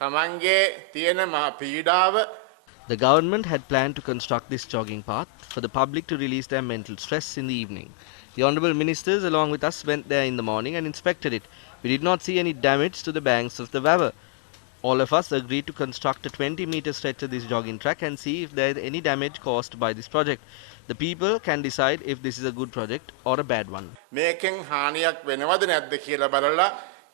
The government had planned to construct this jogging path for the public to release their mental stress in the evening. The honourable ministers along with us went there in the morning and inspected it. We did not see any damage to the banks of the Vavar. All of us agreed to construct a 20-meter stretch of this jogging track and see if there is any damage caused by this project. The people can decide if this is a good project or a bad one.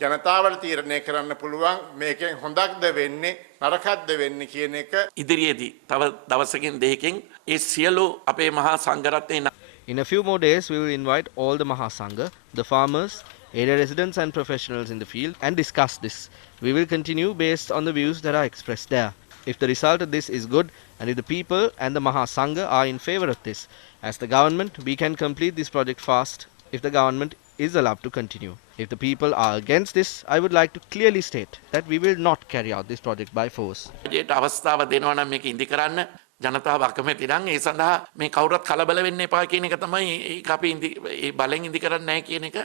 ජනතාවට තීරණය කරන්න පුළුවන් මේකෙන් හොඳක්ද වෙන්නේ නරකක්ද වෙන්නේ කියන එක ඉදිරියේදී තව දවසකින් දෙකකින් ඒ සියලු අපේ මහා සංඝරත්නයේ. In a few more days we will invite all the Mahasangha, the farmers, area residents and professionals in the field and discuss this. We will continue based on the views that are expressed there. If the result of this is good and if the people and the Mahasangha are in favor of this, as the government we can complete this project fast if the government is allowed to continue. If the people are against this, I would like to clearly state that we will not carry out this project by force. අවස්ථාව දෙනවා නම් මේක ඉදි කරන්න ජනතාව අකමැති නම් ඒ සඳහා මේ කවුරුත් කලබල වෙන්න එපා කියන එක තමයි ඒක අපි ඒ බලෙන් ඉදි කරන්නේ නැහැ කියන එක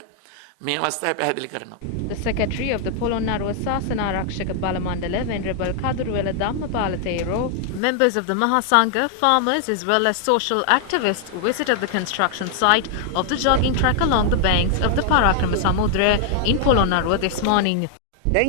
මේ අවස්ථාවේ පැහැදිලි කරනවා. The Secretary of the Polonnaruwa Sasanarakshaka Balamandala, Venerable Kaduruwela Dhammapala Thero, members of the Mahasangha, farmers as well as social activists visited the construction site of the jogging track along the banks of the Parakrama Samudra in Polonnaruwa this morning. There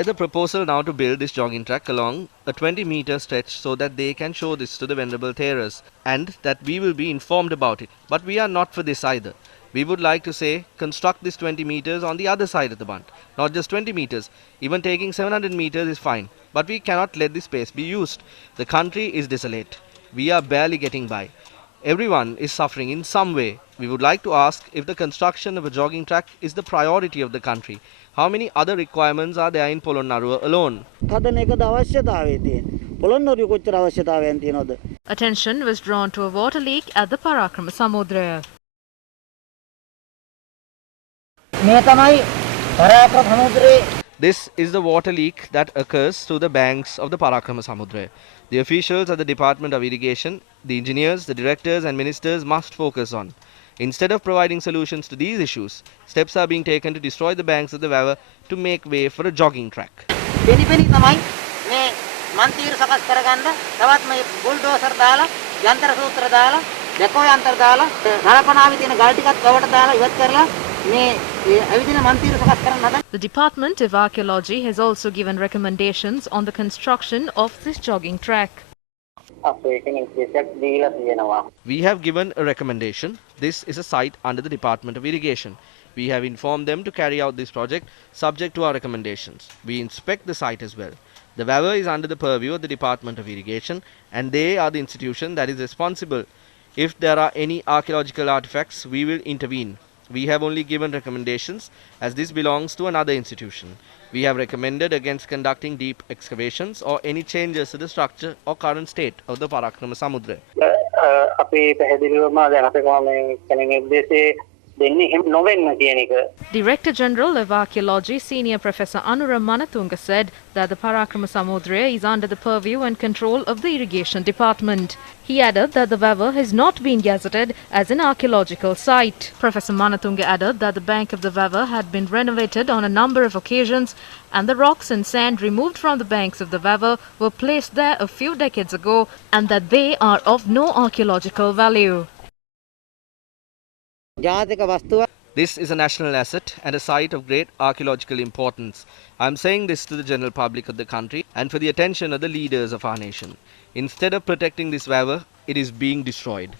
is a proposal now to build this jogging track along a 20-meter stretch so that they can show this to the Venerable Theras and that we will be informed about it. But we are not for this either. We would like to say construct this 20 meters on the other side of the bund. Not just 20 meters. Even taking 700 meters is fine. But we cannot let this space be used. The country is desolate. We are barely getting by. Everyone is suffering in some way. We would like to ask if the construction of a jogging track is the priority of the country. How many other requirements are there in Polonnaruwa alone? Attention was drawn to a water leak at the Parakrama Samudra. This is the water leak that occurs through the banks of the Parakrama Samudra. The officials at the Department of Irrigation, the engineers, the directors and ministers must focus on. Instead of providing solutions to these issues, steps are being taken to destroy the banks of the Vavar to make way for a jogging track. The Department of Archaeology has also given recommendations on the construction of this jogging track. We have given a recommendation. This is a site under the Department of Irrigation. We have informed them to carry out this project subject to our recommendations. We inspect the site as well. The Vavar is under the purview of the Department of Irrigation and they are the institution that is responsible. If there are any archaeological artifacts, we will intervene. We have only given recommendations as this belongs to another institution. We have recommended against conducting deep excavations or any changes to the structure or current state of the Parakrama Samudra. Director General of Archaeology, Senior Professor Anura Manatunga said that the Parakrama Samudra is under the purview and control of the Irrigation Department. He added that the Vavar has not been gazetted as an archaeological site. Professor Manatunga added that the bank of the Vavar had been renovated on a number of occasions and the rocks and sand removed from the banks of the Vavar were placed there a few decades ago and that they are of no archaeological value. This is a national asset and a site of great archaeological importance. I am saying this to the general public of the country and for the attention of the leaders of our nation. Instead of protecting this Vavar, it is being destroyed.